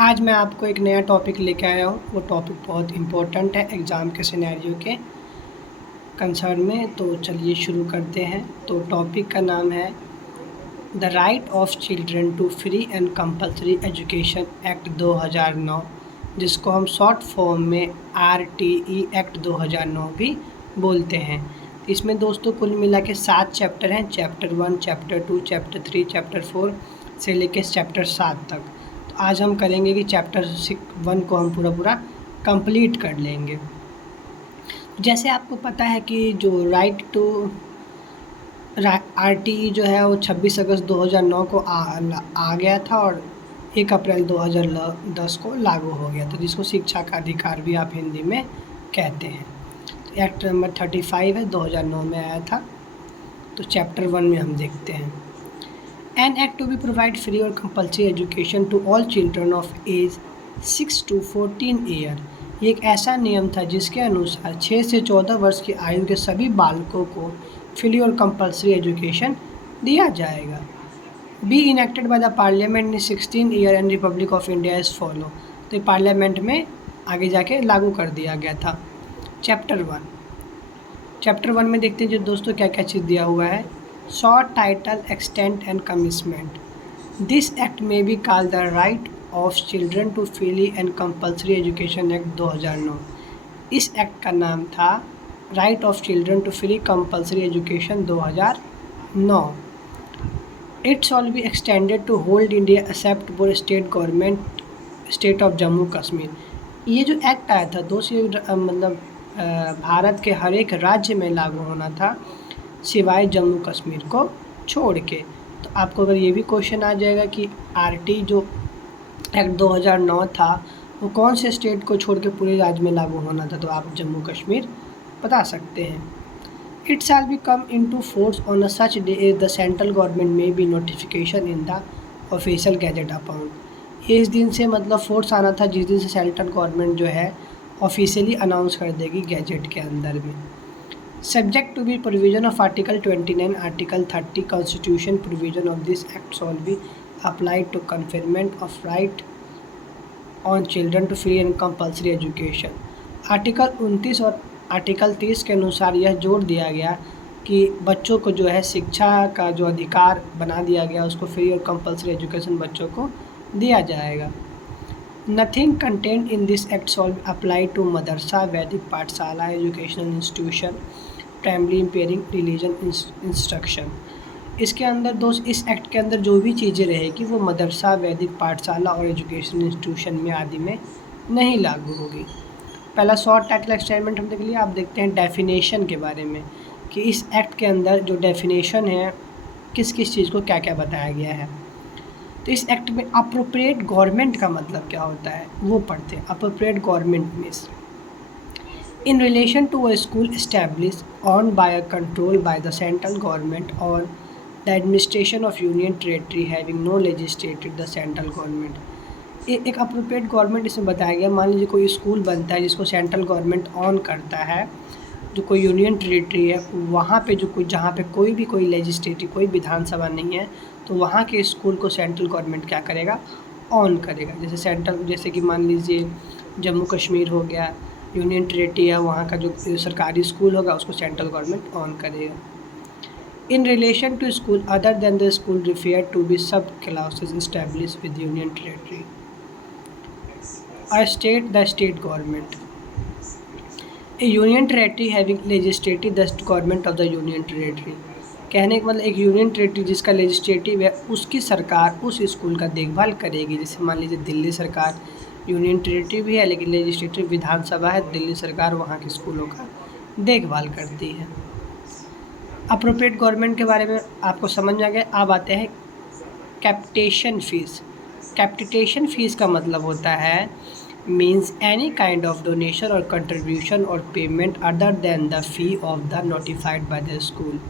आज मैं आपको एक नया टॉपिक लेके आया हूँ। वो टॉपिक बहुत इम्पोर्टेंट है एग्ज़ाम के सिनेरियो के कंसर्न में। तो चलिए शुरू करते हैं। तो टॉपिक का नाम है the right of children to free and compulsory education act 2009, जिसको हम शॉर्ट फॉर्म में RTE एक्ट 2009 भी बोलते हैं। इसमें दोस्तों कुल मिला के 7 चैप्टर हैं। चैप्टर 1, चैप्टर 2, चैप्टर 3, चैप्टर 4 से लेके चैप्टर 7 तक। तो आज हम करेंगे कि चैप्टर 1 को हम पूरा कंप्लीट कर लेंगे। जैसे आपको पता है कि जो राइट टू RTE जो है वो 26 अगस्त 2009 को आ गया था और 1 अप्रैल 2010 को लागू हो गया था, जिसको शिक्षा का अधिकार भी आप हिंदी में कहते हैं। तो एक्ट नंबर 35 है, 2009 में आया था। तो चैप्टर 1 में हम देखते हैं। An act to be provide free और compulsory education to all children of age 6 to 14 year. ये एक ऐसा नियम था जिसके अनुसार 6 से 14 वर्ष की आयु के सभी बालकों को फ्री और कंपल्सरी एजुकेशन दिया जाएगा। Be enacted by the parliament in 16 year and republic of India is follow. तो पार्लियामेंट में आगे जाके लागू कर दिया गया था। चैप्टर 1 में देखते हैं जो दोस्तों क्या क्या चीज़ दिया हुआ है। Short title, extent and commitment. This act may be called the right of children to free and compulsory education act 2009। इस एक्ट का नाम था right of children to free compulsory education 2009। It shall be extended to whole India except for state government state of Jammu Kashmir. ये जो act आया था दोस्तों मतलब भारत के हर एक राज्य में लागू होना था सिवाय जम्मू कश्मीर को छोड़ के। तो आपको अगर ये भी क्वेश्चन आ जाएगा कि RT जो एक्ट 2009 था वो कौन से स्टेट को छोड़ के पूरे राज्य में लागू होना था, तो आप जम्मू कश्मीर बता सकते हैं। It shall be come into force on a such day as the central government may by notification in the official gazette upon. ये इस दिन से मतलब फोर्स आना था जिस दिन से सेंट्रल गवर्नमेंट जो है ऑफिशियली अनाउंस कर देगी गैजेट के अंदर में। Subject to the provision of article 29, article 30 constitution provision of this act shall be applied to conferment of right on children to free and compulsory education. Article 29 और article 30 के अनुसार यह जोड़ दिया गया कि बच्चों को जो है शिक्षा का जो अधिकार बना दिया गया उसको फ्री और कंपल्सरी एजुकेशन बच्चों को दिया जाएगा। Nothing content in this act shall apply to मदरसा, वैदिक पाठशाला, educational institution, primary imparting religion instruction. इसके अंदर दोस्त इस एक्ट के अंदर जो भी चीज़ें रहेगी वो मदरसा, वैदिक पाठशाला और एजुकेशनल इंस्टीट्यूशन में आदि में नहीं लागू होगी। पहला शॉर्ट टाइटल एक्सटेंडमेंट हम देख लिए। आप देखते हैं डेफिनेशन के बारे में कि इस एक्ट के अंदर जो डेफिनेशन है किस किस चीज़ को क्या क्या बताया गया है। तो इस एक्ट में अप्रोप्रिएट गवर्नमेंट का मतलब क्या होता है वो पढ़ते हैं। Appropriate government means in relation to a school established, owned by or controlled by the central government or the administration of union territory having no legislated the central government। एक appropriate government इसमें बताया गया। मान लीजिए कोई school बनता है जिसको सेंट्रल गवर्नमेंट ऑन करता है, जो कोई यूनियन टेरिटरी है वहाँ पे जहाँ पे कोई लेजिस्लेटिव कोई विधानसभा नहीं है, तो वहाँ के स्कूल को सेंट्रल गवर्नमेंट क्या करेगा, ऑन करेगा। जैसे कि मान लीजिए जम्मू कश्मीर हो गया, यूनियन टेरिटरी है, वहाँ का जो सरकारी स्कूल होगा उसको सेंट्रल गवर्नमेंट ऑन करेगा। In relation to school other than the school refer to be sub classes establish with union territory the state government. A union territory having legislative the government of the union territory. कहने का मतलब एक union territory जिसका legislative है उसकी सरकार उस school का देखभाल करेगी। जैसे मान लीजिए दिल्ली सरकार यूनियन टेरिटरी भी है लेकिन लेजिस्लेटिव विधानसभा है, दिल्ली सरकार वहाँ के स्कूलों का देखभाल करती है। अप्रोप्रिएट गवर्नमेंट के बारे में आपको समझ में आ गया। अब आते हैं कैपिटेशन फ़ीस। कैपिटेशन फ़ीस का मतलब होता है means any kind of donation और कंट्रीब्यूशन और payment other than the fee of the notified by the school.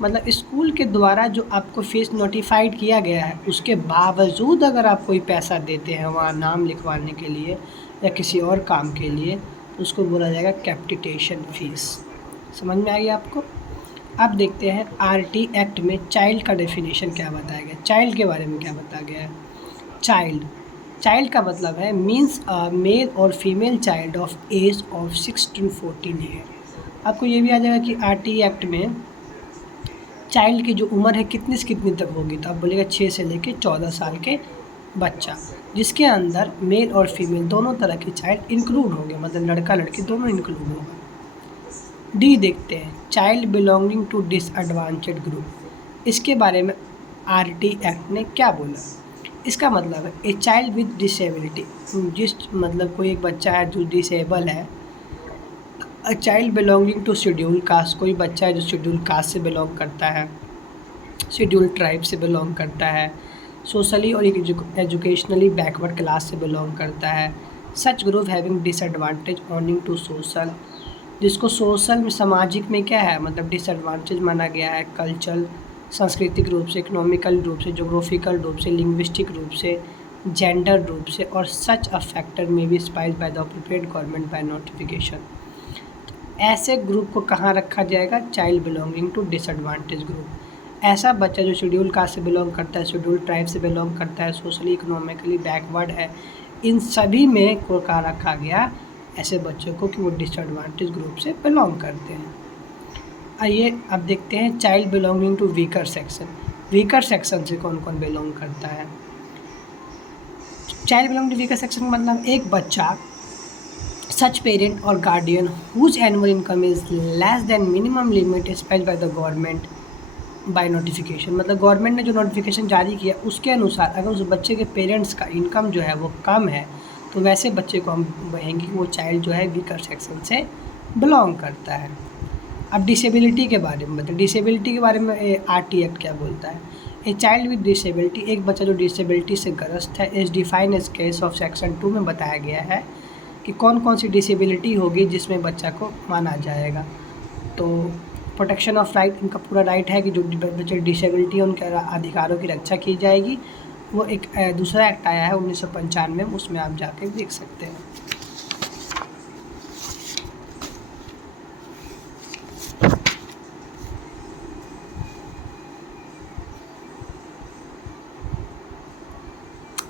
मतलब स्कूल के द्वारा जो आपको फ़ीस नोटिफाइड किया गया है उसके बावजूद अगर आप कोई पैसा देते हैं वहाँ नाम लिखवाने के लिए या किसी और काम के लिए, तो उसको बोला जाएगा कैपिटेशन फ़ीस। समझ में आ गया आपको। अब देखते हैं RT एक्ट में चाइल्ड का डेफिनेशन क्या बताया गया। चाइल्ड के बारे में क्या बताया गया है। चाइल्ड चाइल्ड का मतलब है मीन्स मेल और female child of age of 6 to 14 year. आपको ये भी आ जाएगा कि आरटी एक्ट में चाइल्ड की जो उम्र है कितनी से कितनी तक होगी, तो आप बोलेगा 6 से लेके 14 साल के बच्चा, जिसके अंदर मेल और फीमेल दोनों तरह के चाइल्ड इंक्लूड होंगे, मतलब लड़का लड़की दोनों इंक्लूड होगा। डी देखते हैं, चाइल्ड बिलोंगिंग टू डिसएडवांटेड ग्रुप। इसके बारे में आरटी एक्ट ने क्या बोला? इसका मतलब है ए चाइल्ड विद डिसेबिलिटी, जिस मतलब कोई एक बच्चा है जो डिसेबल है। A child belonging to schedule caste, कोई बच्चा है जो शेड्यूल कास्ट से बिलोंग करता है, शेड्यूल ट्राइब से बिलोंग करता है, सोशली और एजुकेशनली बैकवर्ड क्लास से बिलोंग करता है। Such group having disadvantage owning to social, जिसको सोशल में सामाजिक में क्या है मतलब डिसएडवांटेज माना गया है, कल्चरल सांस्कृतिक रूप से, इकोनॉमिकल रूप से, जोग्राफिकल रूप से, लिंग्विस्टिक रूप से, जेंडर रूप से, और सच अ फैक्टर में be spice by the appropriate government by notification. ऐसे ग्रुप को कहाँ रखा जाएगा? Child belonging to disadvantage group. ऐसा बच्चा जो शेड्यूल कास्ट से बिलोंग करता है, शेड्यूल ट्राइब से बिलोंग करता है, सोशली इकोनॉमिकली बैकवर्ड है, इन सभी में को कहाँ रखा गया? ऐसे बच्चों को कि वो डिसएडवांटेज ग्रुप से बिलोंग करते हैं। आइए अब देखते हैं child belonging to weaker section. Weaker section से कौन कौन बिलोंग करता है? Child belong to weaker section का मतलब एक बच्चा सच पेरेंट और guardian whose annual income is less than minimum limit specified by the government by notification, मतलब गवर्नमेंट ने जो नोटिफिकेशन जारी किया उसके अनुसार अगर उस बच्चे के पेरेंट्स का इनकम जो है वो कम है तो वैसे बच्चे को हम कहेंगे कि वो चाइल्ड जो है वीकर सेक्शन से बिलोंग करता है। अब डिसेबिलिटी के बारे में बताएं। डिसेबिलिटी के बारे में आरटी एक्ट क्या बोलता है? ए चाइल्ड विद डिसेबिलिटी, एक बच्चा जो डिसेबिलिटी से ग्रस्त है, is define as case of section 2 में बताया गया है कि कौन कौन सी डिसेबिलिटी होगी जिसमें बच्चा को माना जाएगा। तो प्रोटेक्शन ऑफ राइट, इनका पूरा राइट है कि जो बच्चे डिसेबिलिटी है उनके अधिकारों की रक्षा की जाएगी। वो एक दूसरा एक्ट आया है 1995 में, उसमें आप जाके देख सकते हैं।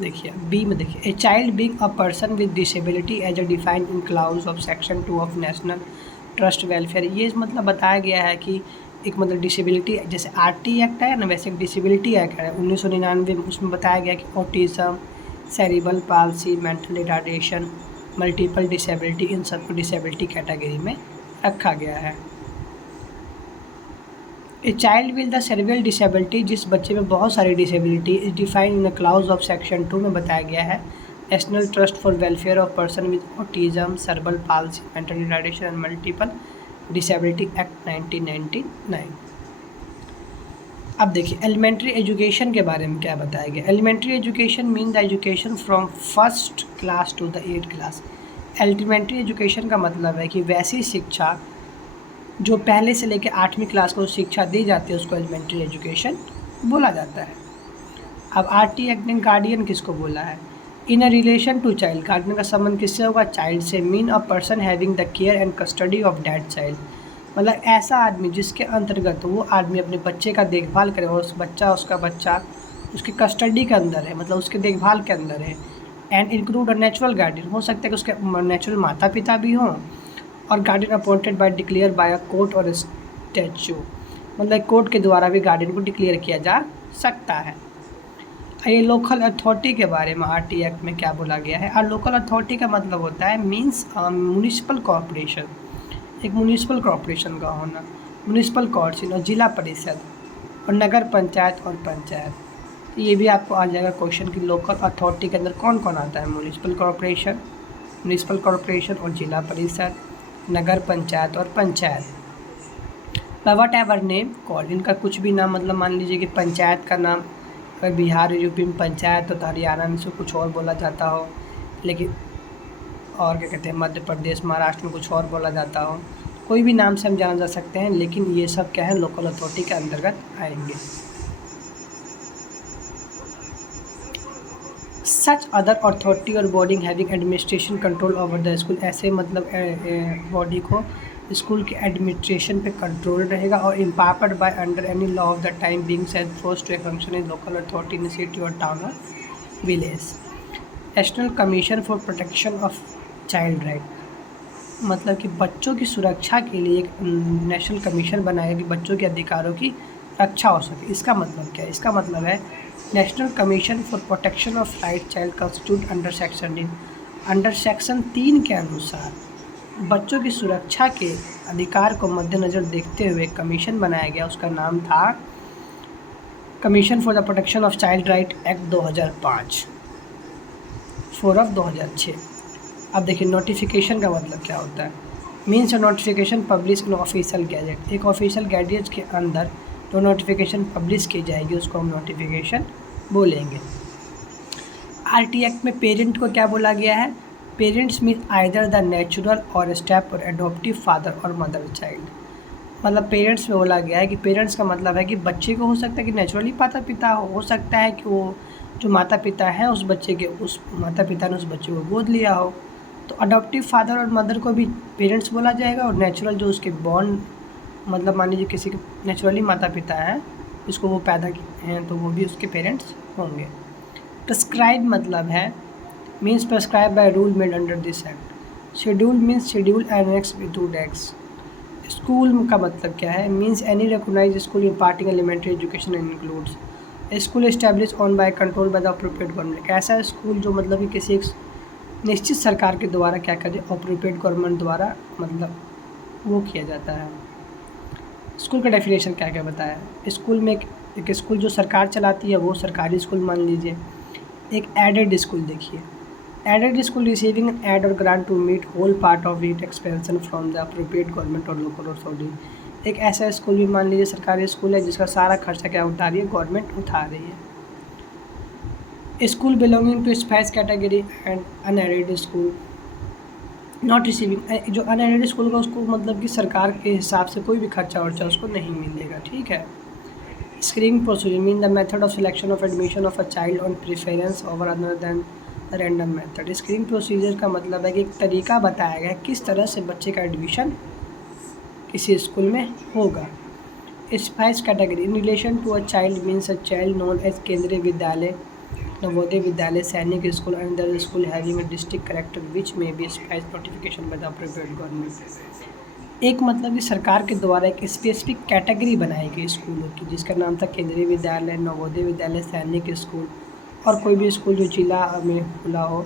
देखिए बी में देखिए, a child being a person with disability as a defined in clause of section 2 of national trust welfare. ये मतलब बताया गया है कि एक मतलब डिसेबिलिटी जैसे आरटी एक्ट है ना, वैसे एक डिसेबिलिटी एक्ट है 1999 में, उसमें बताया गया कि autism, cerebral palsy, mental retardation, multiple disability, इन सबको डिसेबिलिटी कैटेगरी में रखा गया है। A child with the cerebral disability, जिस बच्चे में बहुत सारी disability, is defined in the clause of section 2 में बताया गया है national trust for welfare of person with autism, cerebral palsy, mental retardation and multiple disability act 1999। अब देखिए एलिमेंट्री एजुकेशन के बारे में क्या बताया गया। Elementary education mean the education from first class to the 8th class. Elementary education का मतलब है कि वैसी शिक्षा जो पहले से लेकर 8वीं क्लास को शिक्षा दी जाती है उसको एलिमेंट्री एजुकेशन बोला जाता है। अब आरटी एक्ट ने गार्डियन किसको बोला है? In a relation to child, guardian का संबंध किससे होगा? चाइल्ड से। Mean a person having the care and custody of that child, मतलब ऐसा आदमी जिसके अंतर्गत वो आदमी अपने बच्चे का देखभाल करे और उसका बच्चा उसकी कस्टडी के अंदर है, मतलब उसके देखभाल के अंदर है। And include a natural guardian, हो सकता है कि उसके नेचुरल माता पिता भी हों, और guardian appointed by declare by a court और स्टैच्यू, मतलब कोर्ट के द्वारा भी गार्डियन को डिक्लेयर किया जा सकता है। ये लोकल अथॉरिटी के बारे में आरटी एक्ट में क्या बोला गया है? और लोकल अथॉरिटी का मतलब होता है मीन्स म्यूनिसिपल कॉरपोरेशन, एक म्यूनिसिपल कॉरपोरेशन का होना, म्यूनिसिपल कॉर्पोरेशन और जिला परिषद और नगर पंचायत और पंचायत। ये भी आपको आ जाएगा क्वेश्चन कि लोकल अथॉरिटी के अंदर कौन कौन आता है? म्यूनिसिपल कॉरपोरेशन और जिला परिषद, नगर पंचायत और panchayat. What ever name call, इनका कुछ भी नाम, मतलब मान लीजिए कि पंचायत का नाम अगर बिहार यूपी में पंचायत हो तो हरियाणा में से कुछ और बोला जाता हो, लेकिन और क्या कहते हैं मध्य प्रदेश महाराष्ट्र में कुछ और बोला जाता हो, कोई भी नाम से हम जाना जा सकते हैं, लेकिन ये सब क्या है लोकल अथॉरिटी के अंतर्गत आएंगे। सच अदर अथॉरिटी और body having administration control over the school, ऐसे मतलब बॉडी को स्कूल के एडमिनिस्ट्रेशन पे कंट्रोल रहेगा और empowered by under any law of the time being set force to a function in local authority in city और town और village. National commission for protection of child right, मतलब कि बच्चों की सुरक्षा के लिए एक नेशनल कमीशन बनाया कि बच्चों के अधिकारों की रक्षा हो सके। इसका मतलब क्या है? इसका मतलब है national commission for protection of right child constitute under section 3 के अनुसार बच्चों की सुरक्षा के अधिकार को मद्देनज़र देखते हुए कमीशन बनाया गया। उसका नाम था commission for the protection of child right act 2005 4 of 2006। अब देखिए नोटिफिकेशन का मतलब क्या होता है। Means notification publish in official gazette, एक ऑफिशियल गैजेट के अंदर जो नोटिफिकेशन पब्लिश की जाएगी उसको हम नोटिफिकेशन बोलेंगे। आरटी एक्ट में पेरेंट को क्या बोला गया है? Parents mean either the natural और स्टेप और एडॉप्टिव फादर और मदर चाइल्ड, मतलब पेरेंट्स में बोला गया है कि पेरेंट्स का मतलब है कि बच्चे को हो सकता है कि नेचुरली माता पिता हो सकता है कि वो जो माता पिता हैं उस बच्चे के उस माता पिता ने उस बच्चे को गोद लिया हो, तो अडॉप्टिव फादर और मदर को भी पेरेंट्स बोला जाएगा। और नेचुरल जो उसके बॉर्न, मतलब मान लीजिए किसी के नेचुरली माता पिता हैं जिसको वो पैदा किए हैं तो वो भी उसके पेरेंट्स होंगे। प्रिस्क्राइब मतलब है means prescribe by rule made under this act. Schedule means schedule annex with X. School का मतलब क्या है? Means any recognised school imparting elementary education includes school establish on by control by the appropriate government. ऐसा school जो मतलब कि किसी एक निश्चित सरकार के द्वारा क्या करे, अप्रोप्रिएट गवर्नमेंट द्वारा मतलब वो किया जाता है। स्कूल का डेफिनेशन क्या क्या बताया है? स्कूल में एक स्कूल जो सरकार चलाती है वो सरकारी स्कूल मान लीजिए। एक एडेड स्कूल देखिए, aided school receiving an aid और grant to meet whole part of it expansion from the appropriate government और लोकल अथॉरिटी। एक ऐसा स्कूल भी मान लीजिए सरकारी स्कूल है जिसका सारा खर्चा क्या उठा रही है? गवर्नमेंट उठा रही है। School belonging to space category and unaided school not receiving, जो अनएडेड स्कूल का उसको मतलब कि सरकार के हिसाब से कोई भी खर्चा वर्चा उसको नहीं मिलेगा, ठीक है। Screening procedure mean the method of selection of admission of a child on preference over other than random method. Screening procedure का मतलब है कि एक तरीका बताया गया किस तरह से बच्चे का एडमिशन किसी स्कूल में होगा। Spice category in relation to a child means a child known as Kendriya Vidyalaya, Navodaya Vidyalaya, Sainik school and the school having a district character which may be spice notification by the appropriate government. एक मतलब कि सरकार के द्वारा एक स्पेसिफिक कैटेगरी बनाई गई स्कूलों की जिसका नाम था केंद्रीय विद्यालय, नवोदय विद्यालय, सैनिक स्कूल और कोई भी स्कूल जो जिला में खुला हो,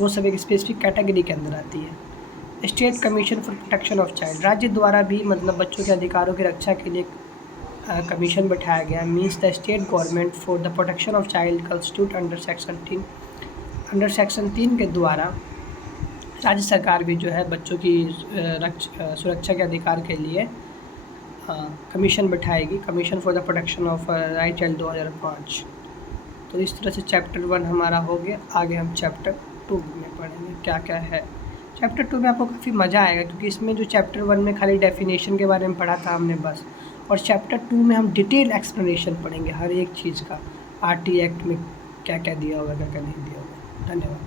वो सब एक स्पेसिफिक कैटेगरी के अंदर आती है। State commission for protection of child, राज्य द्वारा भी मतलब बच्चों के अधिकारों की रक्षा के लिए कमीशन बैठाया गया। Means the state government for the protection of child constitute under section 3 के द्वारा राज्य सरकार भी जो है बच्चों की सुरक्षा के अधिकार के लिए कमीशन बैठाएगी। Commission for the protection of right child 2005। तो इस तरह से चैप्टर 1 हमारा हो गया। आगे हम चैप्टर 2 में पढ़ेंगे क्या क्या है। चैप्टर 2 में आपको काफ़ी मज़ा आएगा क्योंकि इसमें जो चैप्टर 1 में खाली डेफिनेशन के बारे में पढ़ा था हमने बस, और चैप्टर 2 में हम डिटेल एक्सप्लेनेशन पढ़ेंगे हर एक चीज़ का, आरटी एक्ट में क्या क्या दिया होगा क्या क्या नहीं दिया होगा। धन्यवाद।